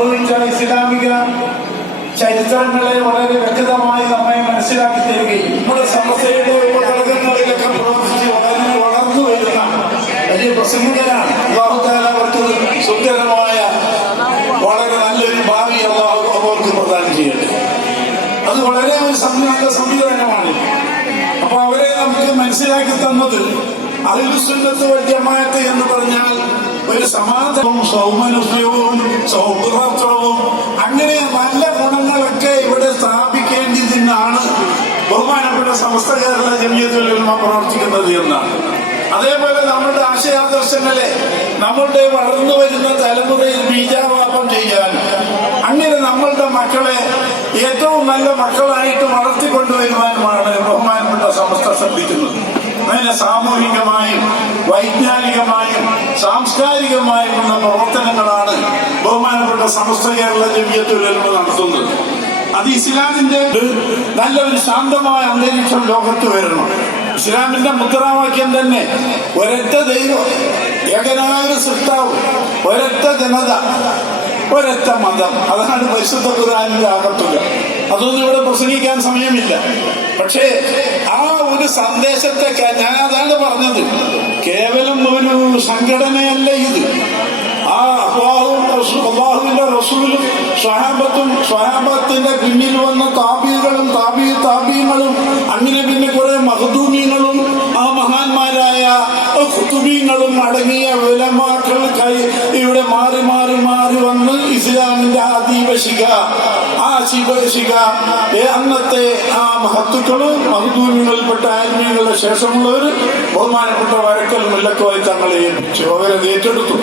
സംഭവിച്ച ഇസ്ലാമിക ചരിത്രങ്ങളെ വളരെ വ്യക്തമായി നമ്മെ മനസ്സിലാക്കി തരികയും നമ്മുടെ സമസ്തയുടെ ഉപഘടകങ്ങളിലൊക്കെ പ്രവർത്തിച്ച് വളർന്നു വരുന്ന വലിയ പ്രസംഗകരാണ്. അല്ലാഹു തആല അവർക്ക് സുന്ദരമായ വളരെ നല്ലൊരു ഭാവി അല്ലാഹു അവർക്ക് പ്രദാനം ചെയ്യട്ടെ. അത് വളരെ ഒരു നല്ല സംവിധാനമാണ്. അപ്പൊ അവരെ നമുക്ക് മനസ്സിലാക്കി തന്നത് അഹ്ലുസുന്നത്ത് വൽ ജമാഅത്ത് എന്ന് പറഞ്ഞാൽ ഒരു സമാധാനവും സൗമനസ്യവും സൗഹൃദവും അങ്ങനെ നല്ല ഗുണങ്ങളൊക്കെ ഇവിടെ സ്ഥാപിക്കേണ്ടതിനാണ് ബഹുമാനപ്പെട്ട സമസ്ത കേരള ജമിയത്തുൽ ഉലമ പ്രവർത്തിക്കുന്നത് എന്നാണ്. അതേപോലെ നമ്മുടെ ആശയാദർശങ്ങളെ നമ്മളുടെ വളർന്നു വരുന്ന തലമുറയിൽ ബീജാവാപം ചെയ്യാൻ, അങ്ങനെ നമ്മളുടെ മക്കളെ ഏറ്റവും നല്ല മക്കളായിട്ട് വളർത്തിക്കൊണ്ടുവരുവാനുമാണ് ബഹുമാനപ്പെട്ട സമസ്ത ശ്രദ്ധിക്കുന്നത്. അങ്ങനെ സാമൂഹികമായും വൈജ്ഞാനികമായും സാംസ്കാരികമായുമുള്ള പ്രവർത്തനങ്ങളാണ് ബഹുമാനപ്പെട്ട സമസ്ത കേരള ജമിയത്തുൽ ഉലമ നടത്തുന്നത്. അത് ഇസ്ലാമിന്റെ നല്ലൊരു ശാന്തമായ അന്തരീക്ഷം ലോകത്ത് വരണം. ഇസ്ലാമിന്റെ മുദ്രാവാക്യം തന്നെ ഒരൊറ്റ ദൈവം, ഏകനായ സൃഷ്ടാവ്, ഒരൊറ്റ ജനത, ഒരൊറ്റ മതം. അതാണ് പരിശുദ്ധ ഖുർആനിന്റെ ആകത്തുക. അതൊന്നും ഇവിടെ പ്രസംഗിക്കാൻ സമയമില്ല. പക്ഷേ ആ ഒരു സന്ദേശത്തെ ഞാൻ അതാണ് പറഞ്ഞത്, കേവലം ഒരു സംഘടനയല്ല ഇത്. ആ അല്ലാഹുവിന്റെ റസൂലും സ്വഹാബത്തിന്റെ പിന്നിൽ വന്ന താബീകളും താബീങ്ങളും അങ്ങനെ പിന്നെ കുറെ മഖ്ദൂമീങ്ങളും ആ മഹാന്മാരായ ഖുതുബീങ്ങളും അടങ്ങിയ ഉലമാക്കൾ ഇവിടെ മാറി മാറി മാറി വന്ന് ഇസ്ലാമിന്റെ ആ ദീപശിഖ, ആ ശിവശിഖ അന്നത്തെ ആ മഹത്തുക്കളും മഖ്ദൂമികളിൽപ്പെട്ട ആത്മീയങ്ങളുടെ ശേഷമുള്ളവർ ബഹുമാനപ്പെട്ട വരക്കൽ മുല്ലക്കോയ തങ്ങളെ ഏൽപ്പിച്ചു. അവരത് ഏറ്റെടുത്തു.